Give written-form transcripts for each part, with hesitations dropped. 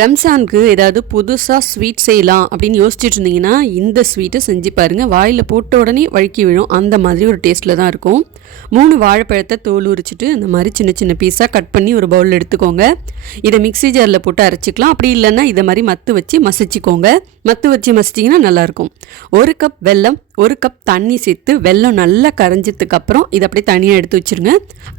ரம்ஜானுக்கு ஏதாவது புதுசாக ஸ்வீட் செய்யலாம் அப்படின்னு யோசிச்சுட்டு இருந்தீங்கன்னா இந்த ஸ்வீட்டை செஞ்சு பாருங்கள். வாயில் போட்ட உடனே வழுக்கி விழும், அந்த மாதிரி ஒரு டேஸ்ட்டில் தான் இருக்கும். 3 வாழைப்பழத்தை தோல் உரிச்சிட்டு இந்த மாதிரி சின்ன சின்ன பீஸாக கட் பண்ணி ஒரு பவுலில் எடுத்துக்கோங்க. இதை மிக்ஸி ஜாரில் போட்டு அரைச்சிக்கலாம். அப்படி இல்லைன்னா இதை மாதிரி மத்து வச்சு மசிச்சிக்கோங்க. மத்து வச்சு மசிச்சிங்கன்னா நல்லாயிருக்கும். 1 கப் வெல்லம், 1 கப் தண்ணி சேர்த்து வெல்லம் நல்லா கரைஞ்சதுக்கப்புறம் இதை அப்படியே தனியாக எடுத்து வச்சுருங்க.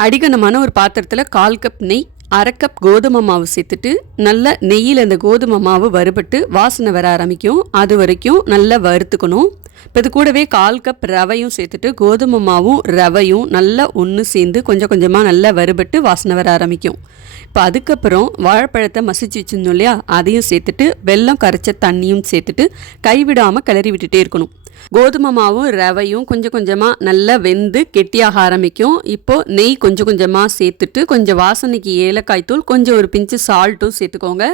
அடிகனமான ஒரு பாத்திரத்தில் 1/4 கப் நெய், 1/2 கப் கோதுமை மாவு சேர்த்துட்டு நல்லா நெய்யில் அந்த கோதுமை மாவு வறுபட்டு வாசனை வர ஆரம்பிக்கும். அது வரைக்கும் நல்லா வறுத்துக்கணும். இப்போ இது கூடவே 1/4 கப் ரவையும் சேர்த்துட்டு கோதுமை மாவும் ரவையும் நல்லா ஒன்று சேர்ந்து கொஞ்சம் கொஞ்சமாக நல்லா வறுபட்டு வாசனை வர ஆரம்பிக்கும். இப்போ அதுக்கப்புறம் வாழைப்பழத்தை மசிச்சு வச்சுருந்தோம் இல்லையா, அதையும் சேர்த்துட்டு வெல்லம் கரைச்ச தண்ணியும் சேர்த்துட்டு கைவிடாமல் கிளறி விட்டுட்டே இருக்கணும். கோதுமை மாவும் ரவையும் கொஞ்சம் கொஞ்சமாக நல்லா வெந்து கெட்டியாக ஆரம்பிக்கும். இப்போது நெய் கொஞ்சம் கொஞ்சமாக சேர்த்துட்டு கொஞ்சம் வாசனைக்கு ஏலக்காய் தூள், கொஞ்சம் ஒரு பிஞ்சு சால்ட்டும் சேர்த்துக்கோங்க.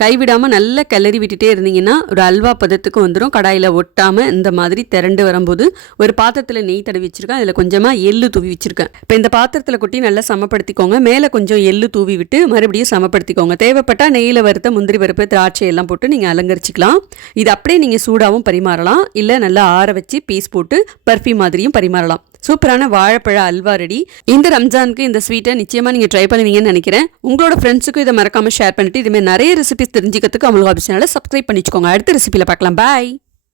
கைவிடாமல் நல்லா கிளறி விட்டுட்டே இருந்தீங்கன்னா ஒரு அல்வா பதத்துக்கு வந்துடும். கடாயில் ஒட்டாமல் இந்த மாதிரி திரண்டு வரும்போது ஒரு பாத்திரத்தில் நெய் தடவி வச்சுருக்கேன். அதில் கொஞ்சமாக எள்ளு தூவி வச்சுருக்கேன். இப்போ இந்த பாத்திரத்தில் கொட்டி நல்லா சமப்படுத்திக்கோங்க. மேலே கொஞ்சம் எள்ளு தூவி விட்டு மறுபடியும் சமப்படுத்திக்கோங்க. தேவைப்பட்டால் நெய்யில் வறுத்த முந்திரி பருப்பு, திராட்சை எல்லாம் போட்டு நீங்கள் அலங்கரிச்சிக்கலாம். இது அப்படியே நீங்கள் சூடாகவும் பரிமாறலாம், இல்லை நல்லா ஆற வச்சு பீஸ் போட்டு பர்ஃபி மாதிரியும் பரிமாறலாம். சூப்பரான வாழைப்பழ அல்வா ரெடி. இந்த ரம்ஜானுக்கு இந்த ஸ்வீட்டை நிச்சயமாக நீங்கள் ட்ரை பண்ணுவீங்கன்னு நினைக்கிறேன். உங்களோட ஃப்ரெண்ட்ஸுக்கும் இதை மறக்காமல் ஷேர் பண்ணிட்டு இதுமாதிரி நிறைய ரெசிபிஸ் தெரிஞ்சுக்கிறதுக்கு அமுல் ஹாபிஸ் சேனலை சப்ஸ்கிரைப் பண்ணிச்சுக்கோங்க. அடுத்த ரெசிபியில் பார்க்கலாம். பாய்.